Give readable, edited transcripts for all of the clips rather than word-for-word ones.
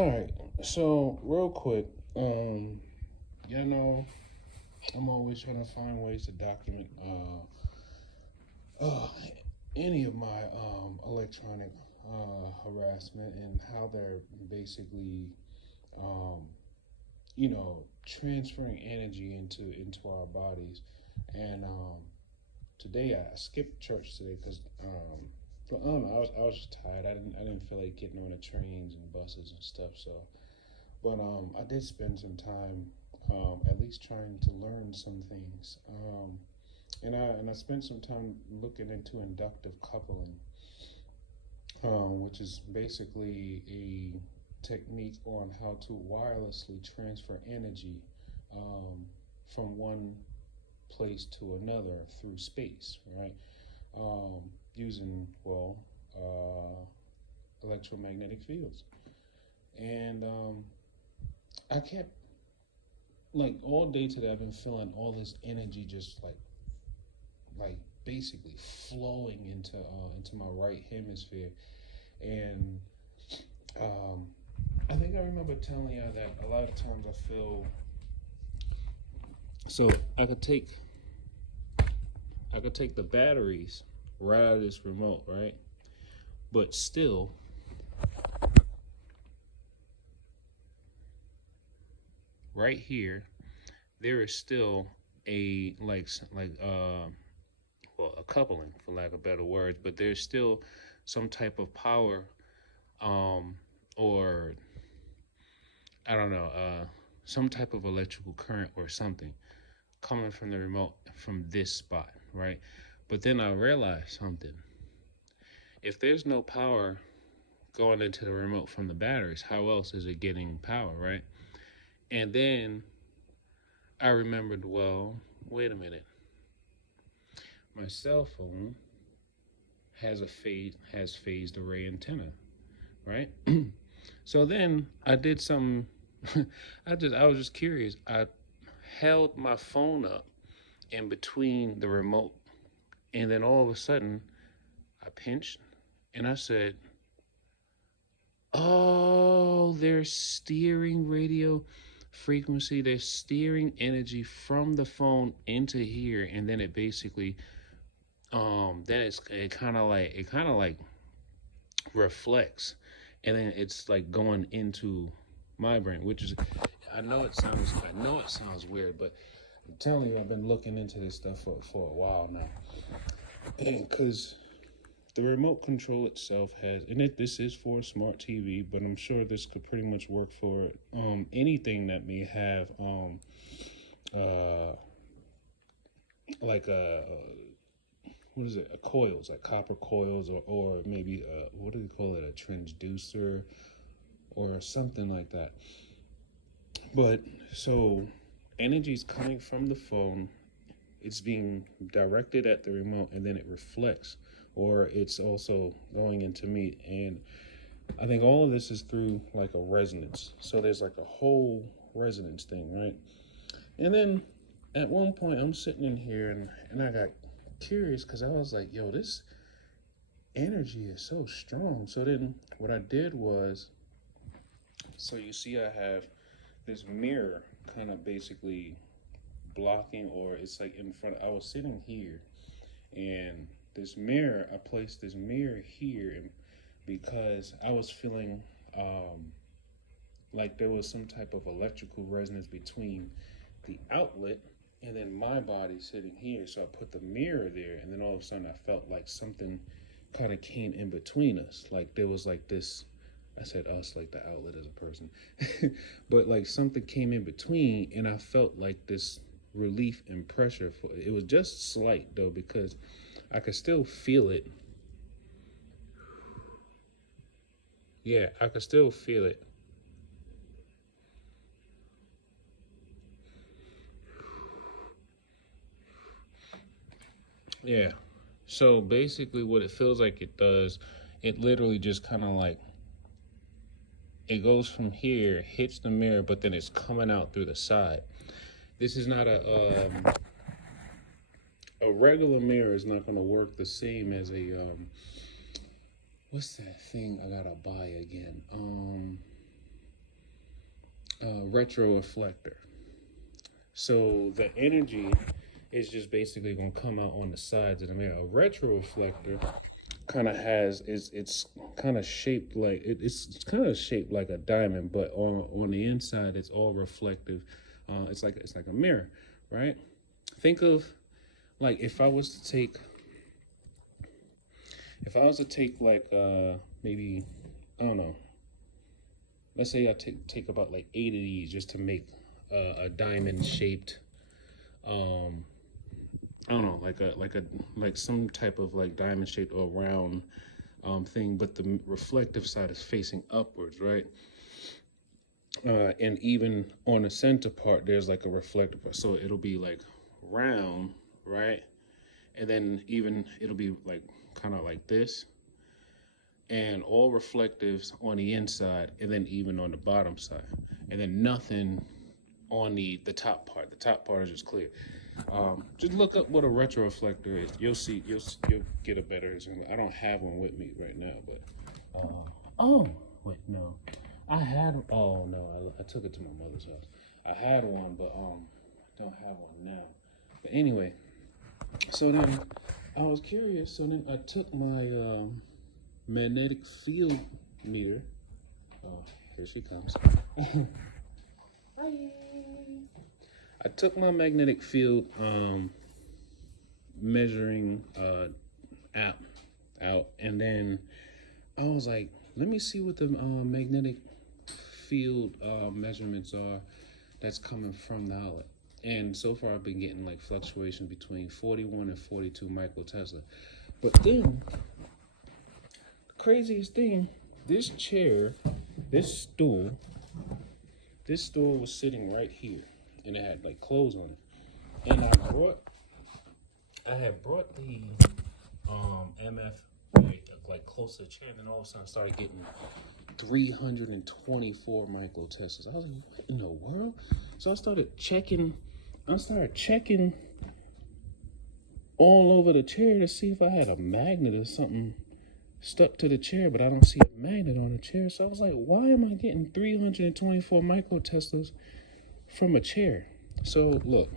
All right, so real quick, you know, I'm always trying to find ways to document uh, any of my electronic harassment and how they're basically, um, transferring energy into our bodies. And today I skipped church today because I don't know, I was just tired. I didn't feel like getting on the trains and buses and stuff. So, but I did spend some time, at least trying to learn some things. And I spent some time looking into inductive coupling, which is basically a technique on how to wirelessly transfer energy um, from one place to another through space, right? Using, electromagnetic fields. And I kept, like, all day today, I've been feeling all this energy just like basically flowing into my right hemisphere. And um, I think I remember telling you that a lot of times I feel so I could take the batteries right out of this remote, right? But still, right here, there is still a a coupling, for lack of better words, but there's still some type of power, um, or I don't know, some type of electrical current or something coming from the remote from this spot, right? But then I realized something. If there's no power going into the remote from the batteries, how else is it getting power, right? And then I remembered, well, wait a minute. My cell phone has phased array antenna, right? So then I did some I was just curious. I held my phone up in between the remote, and then all of a sudden I pinched and I said, "Oh, they're steering radio frequency, they're steering energy from the phone into here, and then it basically then it kind of like reflects, and then it's like going into my brain, which is I know it sounds weird, but I'm telling you, I've been looking into this stuff for a while now, because the remote control itself this is for a smart TV, but I'm sure this could pretty much work for anything that may have uh like a what is it, a coils, like copper coils, or maybe what do they call it, a transducer or something like that. But so energy is coming from the phone, it's being directed at the remote, and then it reflects, or it's also going into me. And I think all of this is through like a resonance. So there's like a whole resonance thing, right? And then at one point I'm sitting in here, and I got curious because I was like, yo, this energy is so strong. So then what I did was, so you see, I have this mirror kind of basically blocking, or it's like in front. I was sitting here, and I placed this mirror here, and because I was feeling like there was some type of electrical resonance between the outlet and then my body sitting here. So I put the mirror there, and then all of a sudden I felt like something kind of came in between us. Like there was like this. I said us like the outlet as a person, but like something came in between, and I felt like this relief and pressure. It was just slight though, because I could still feel it. Yeah, I could still feel it. Yeah. So basically, what it feels like it does, it literally just kind of like it goes from here, hits the mirror, but then it's coming out through the side. This is not a regular mirror is not going to work the same as what's that thing I gotta buy again? retroreflector. So the energy is just basically going to come out on the sides of the mirror. A retroreflector kind of has it's kind of shaped like it's kind of shaped like a diamond, but on the inside it's all reflective. It's like a mirror, right? Think of like if I was to take like maybe, I don't know, let's say I take about like 8 of these just to make a diamond shaped, I don't know, like some type of like diamond shaped or round thing, but the reflective side is facing upwards, right? And even on the center part, there's like a reflective part, so it'll be like round, right? And then even it'll be like kind of like this, and all reflectives on the inside, and then even on the bottom side, and then nothing on the top part. The top part is just clear. Just look up what a retroreflector is. You'll see. You'll get a better zoom. I don't have one with me right now, but oh wait, no, I had. Oh no, I took it to my mother's house. I had one, but I don't have one now. But anyway, so then I was curious. So then I took my magnetic field meter. Oh, here she comes. Hi. I took my magnetic field measuring app out, and then I was like, let me see what the magnetic field measurements are that's coming from the outlet. And so far I've been getting like fluctuation between 41 and 42 microtesla. But then the craziest thing, this stool was sitting right here, and it had like clothes on it. And I had brought the MF like close to the chair, and then all of a sudden I started getting 324 microteslas. I was like, what in the world? So I started checking all over the chair to see if I had a magnet or something stuck to the chair, but I don't see a magnet on the chair. So I was like, why am I getting 324 microteslas from a chair? So look.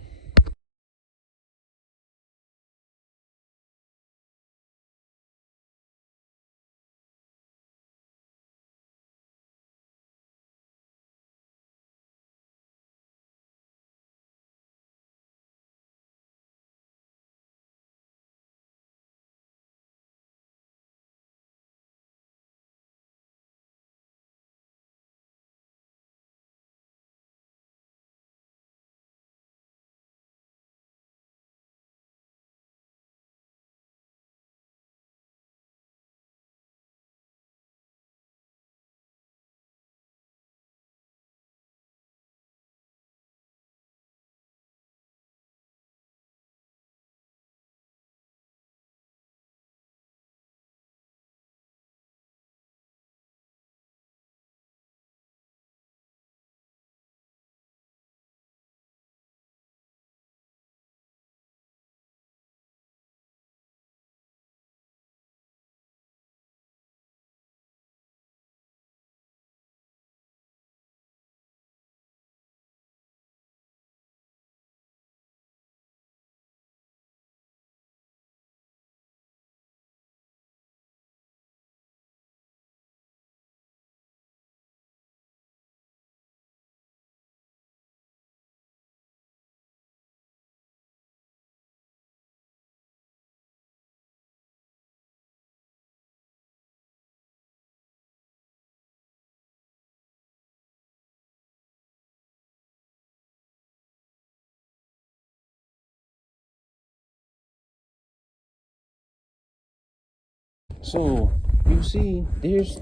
So you see, there's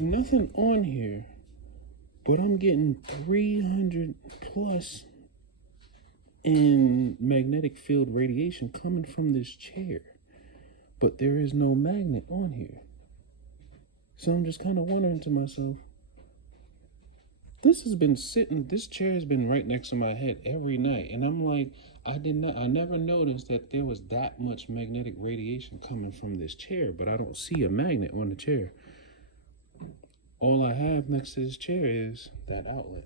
nothing on here, but I'm getting 300 plus in magnetic field radiation coming from this chair, but there is no magnet on here. So I'm just kind of wondering to myself, this chair has been right next to my head every night, and I'm like, I never noticed that there was that much magnetic radiation coming from this chair, but I don't see a magnet on the chair. All I have next to this chair is that outlet.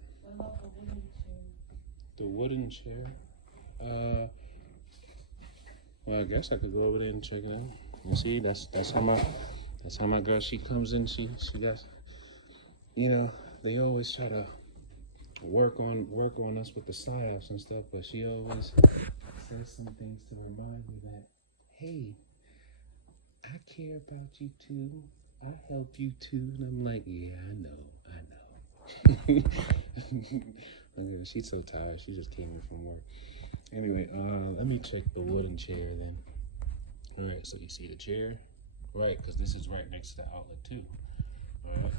The wooden chair. Well, I guess I could go over there and check it out. You see, that's how my girl, she comes in. She got, you know, they always try to work on us with the psyops and stuff, but she always says some things to remind me that, hey, I care about you too. I help you too. And I'm like, yeah, I know. Okay, she's so tired. She just came in from work. Anyway, let me check the wooden chair then. All right, so you see the chair, right? Because this is right next to the outlet too. All right.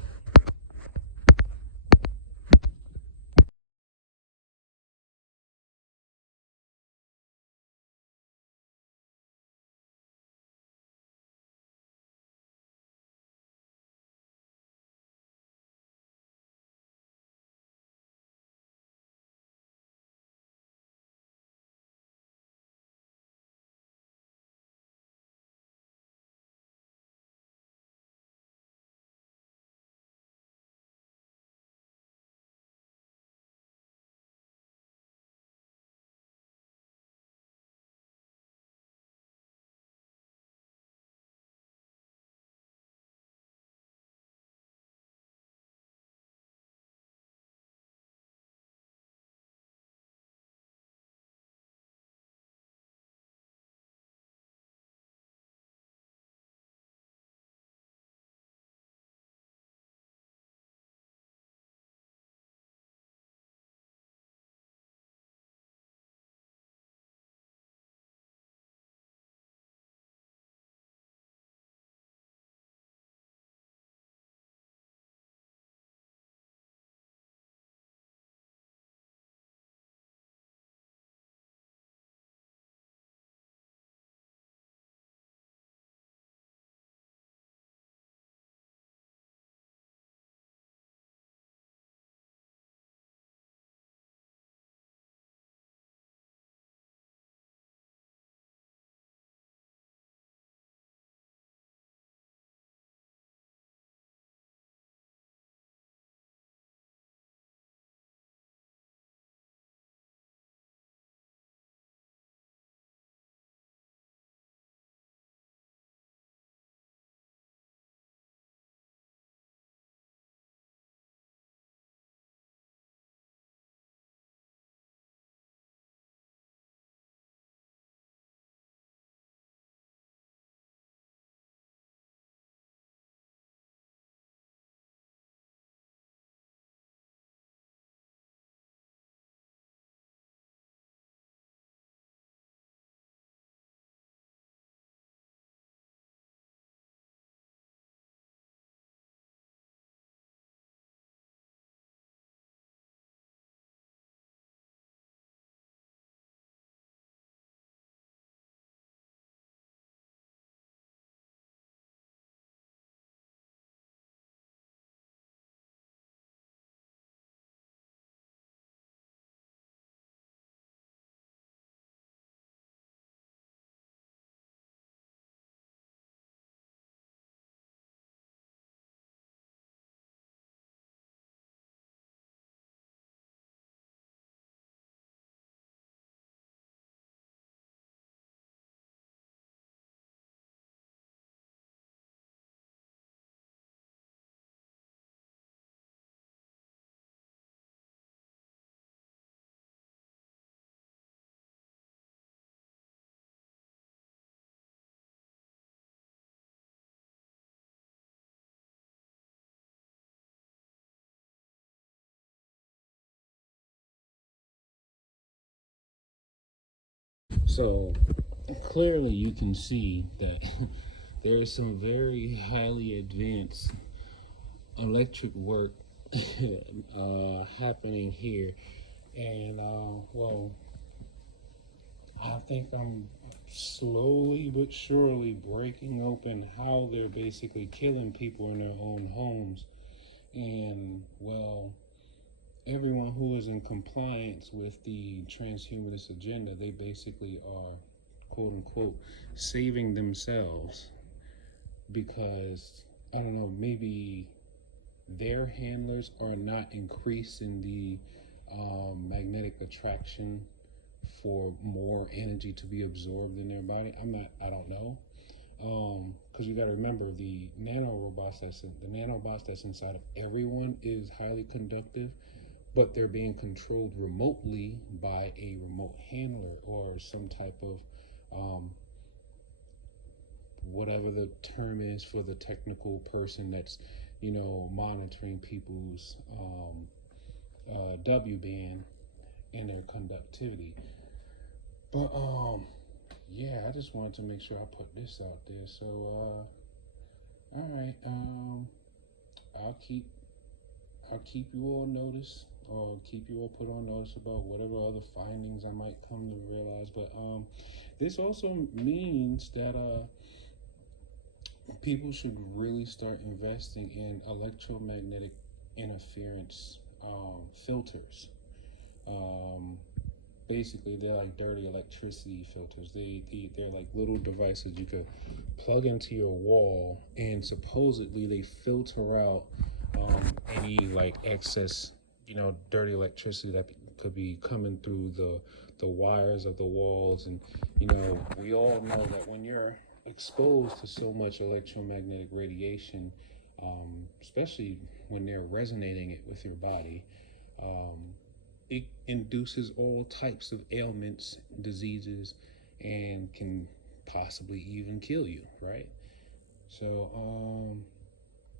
So clearly, you can see that there is some very highly advanced electric work happening here, and well, I think I'm slowly but surely breaking open how they're basically killing people in their own homes. And well, everyone who is in compliance with the transhumanist agenda, they basically are, quote unquote, saving themselves because, I don't know, maybe their handlers are not increasing the magnetic attraction for more energy to be absorbed in their body. I don't know. Because you got to remember the nanorobots that's inside of everyone is highly conductive, but they're being controlled remotely by a remote handler or some type of whatever the term is for the technical person that's monitoring people's W band and their conductivity. But yeah, I just wanted to make sure I put this out there. So all right, I'll keep you all notice, or keep you all put on notice about whatever other findings I might come to realize. But this also means that people should really start investing in electromagnetic interference filters. Basically, they're like dirty electricity filters. They're like little devices you could plug into your wall, and supposedly they filter out any like excess, dirty electricity that could be coming through the wires of the walls. And we all know that when you're exposed to so much electromagnetic radiation, especially when they're resonating it with your body, it induces all types of ailments, diseases, and can possibly even kill you, right? So,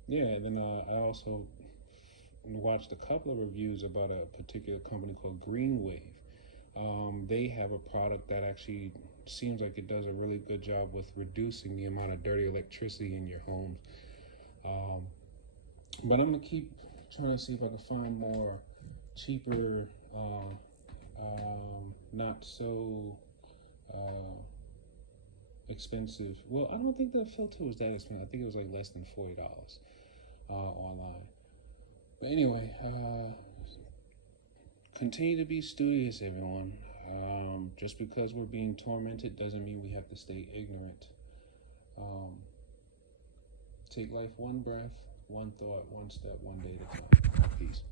yeah, and then I also watched a couple of reviews about a particular company called Greenwave. They have a product that actually seems like it does a really good job with reducing the amount of dirty electricity in your homes. But I'm gonna keep trying to see if I can find more cheaper, not so expensive. Well, I don't think the filter was that expensive. I think it was like less than $40 online. But anyway, continue to be studious, everyone. Just because we're being tormented doesn't mean we have to stay ignorant. Take life one breath, one thought, one step, one day at a time. Peace.